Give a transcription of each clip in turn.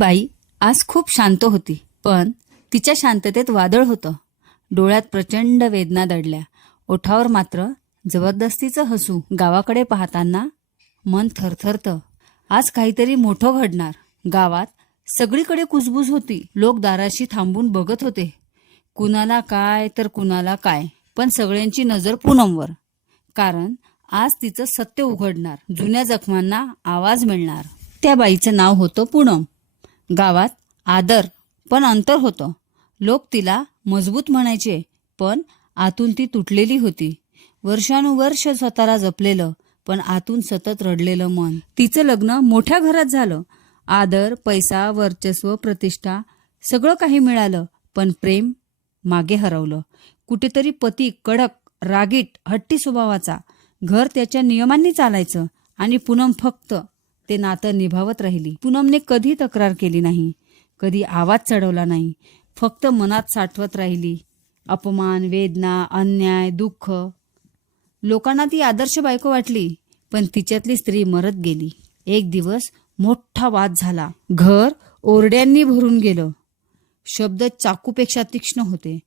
बाई आज खूप शांत होती पण तिच्या शांततेत वादळ होतं. डोळ्यात प्रचंड वेदना दडल्या. ओठावर मात्र जबरदस्तीचं हसू गावाकडे पाहताना मन थरथरतं. आज काहीतरी मोठं घडणार. गावात सगळीकडे कुजबूज होती. लोक दाराशी थांबून बघत होते. कुणाला काय तर कुणाला काय पण सगळ्यांची नजर पूनमवर. कारण आज तिचं सत्य उघडणार. जुन्या जखमांना आवाज मिळणार. त्या बाईचं नाव होतं पूनम. गावात आदर पण अंतर होतं. लोक तिला मजबूत म्हणायचे पण आतून ती तुटलेली होती. वर्षानुवर्ष स्वतःला जपलेलं पण आतून सतत रडलेलं मन. तिचं लग्न मोठ्या घरात झालं. आदर पैसा वर्चस्व प्रतिष्ठा सगळं काही मिळालं पण प्रेम मागे हरवलं. कुठेतरी पती कडक रागीट हट्टी स्वभावाचा. घर त्याच्या नियमांनी चालायचं आणि पूनम फक्त ते नातं निभावत राहिली. पूनमने कधी तक्रार केली नाही कधी आवाज चढवला नाही फक्त मनात साठवत राहिली. अपमान वेदना अन्याय दुःख. लोकांना ती आदर्श बायको वाटली पण तिच्यातली स्त्री मरत गेली. एक दिवस मोठा वाद झाला. घर ओरड्यांनी भरून गेलं. शब्द चाकूपेक्षा तीक्ष्ण होते.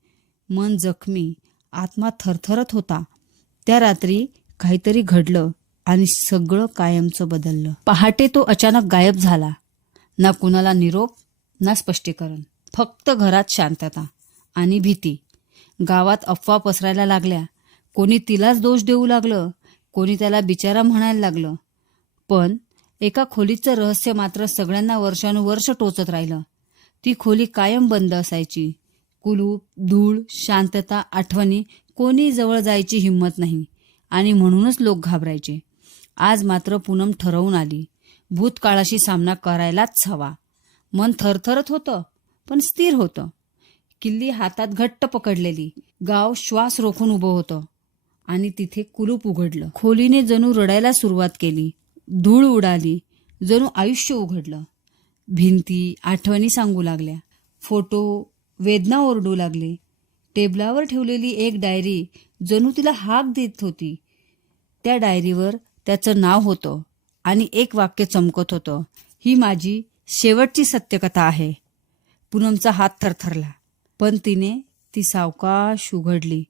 मन जखमी आत्मा थरथरत होता. त्या रात्री काहीतरी घडलं. आणि सगळं कायमचं बदललं. पहाटे तो अचानक गायब झाला. ना कुणाला निरोप ना स्पष्टीकरण. फक्त घरात शांतता आणि भीती. गावात अफवा पसरायला लागल्या. कोणी तिलाच दोष देऊ लागलं कोणी त्याला बिचारा म्हणायला लागलं. पण एका खोलीचं रहस्य मात्र सगळ्यांना वर्षानुवर्ष टोचत राहिलं. ती खोली कायम बंद असायची. कुलूप धूळ शांतता आठवणी कोणी जवळ जायची हिंमत नाही आणि म्हणूनच लोक घाबरायचे. आज मात्र पूनम ठरवून आली. भूतकाळाशी सामना करायलाच हवा. मन थरथरत होतं पण स्थिर होतं. किल्ली हातात घट्ट पकडलेली. गाव श्वास रोखून उभं होतं. आणि तिथे कुलूप उघडलं. खोलीने जणू रडायला सुरुवात केली. धूळ उडाली. जणू आयुष्य उघडलं. भिंती आठवणी सांगू लागल्या. फोटो वेदना ओरडू लागले. टेबलावर ठेवलेली एक डायरी जणू तिला हाक देत होती. त्या डायरीवर त्याचं नाव होतं आणि एक वाक्य चमकत होतं. ही माझी शेवटची सत्यकथा आहे. पूनमचा हात थरथरला. पण तिने ती सावकाश उघडली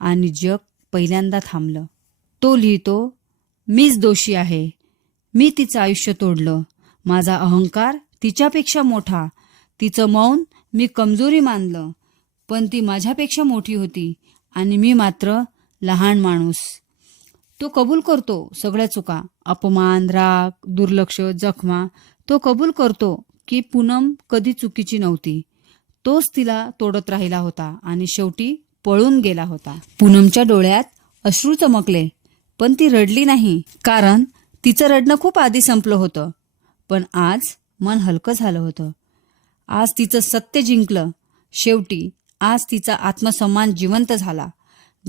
आणि जग पहिल्यांदा थांबलं. तो लिहितो मीच दोषी आहे. मी तिचं आयुष्य तोडलं. माझा अहंकार तिच्यापेक्षा मोठा. तिचं मौन मी कमजोरी मानलं. पण ती माझ्यापेक्षा मोठी होती आणि मी मात्र लहान माणूस. तो कबूल करतो सगळ्या चुका. अपमान राग दुर्लक्ष जखमा तो कबूल करतो की पूनम कधी चुकीची नव्हती. तोच तिला तोडत राहिला होता आणि शेवटी पळून गेला होता. पूनमच्या डोळ्यात अश्रू चमकले पण ती रडली नाही कारण तिचं रडणं खूप आधी संपलं होतं. पण आज मन हलकं झालं होतं. आज तिचं सत्य जिंकलं. शेवटी आज तिचा आत्मसन्मान जिवंत झाला.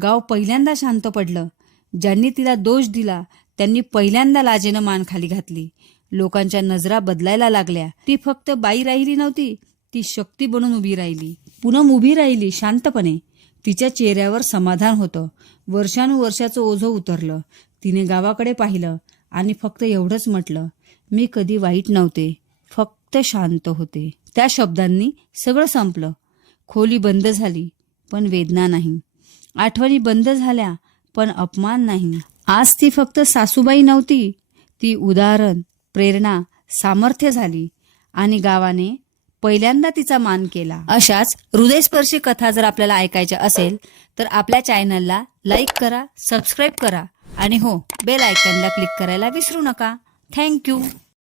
गाव पहिल्यांदा शांत पडलं. ज्यांनी तिला दोष दिला त्यांनी पहिल्यांदा लाजेनं मान खाली घातली. लोकांच्या नजरा बदलायला लागल्या. ती फक्त बाई राहिली नव्हती ती शक्ती बनून उभी राहिली. पुनम उभी राहिली शांतपणे. तिच्या चेहऱ्यावर समाधान होतं. वर्षानुवर्षाचं ओझं उतरलं. तिने गावाकडे पाहिलं आणि फक्त एवढंच म्हटलं मी कधी वाईट नव्हते फक्त शांत होते. त्या शब्दांनी सगळं संपलं. खोली बंद झाली पण वेदना नाही. आठवणी बंद झाल्या पण अपमान नाही. आज ती फक्त सासूबाई नव्हती. ती उदाहरण प्रेरणा सामर्थ्य झाली आणि गावाने पहिल्यांदा तिचा मान केला. अशाच हृदयस्पर्शी कथा जर आपल्याला ऐकायच्या असेल तर आपल्या चॅनलला लाईक करा सबस्क्राईब करा आणि हो बेल आयकनला क्लिक करायला विसरू नका. थँक्यू.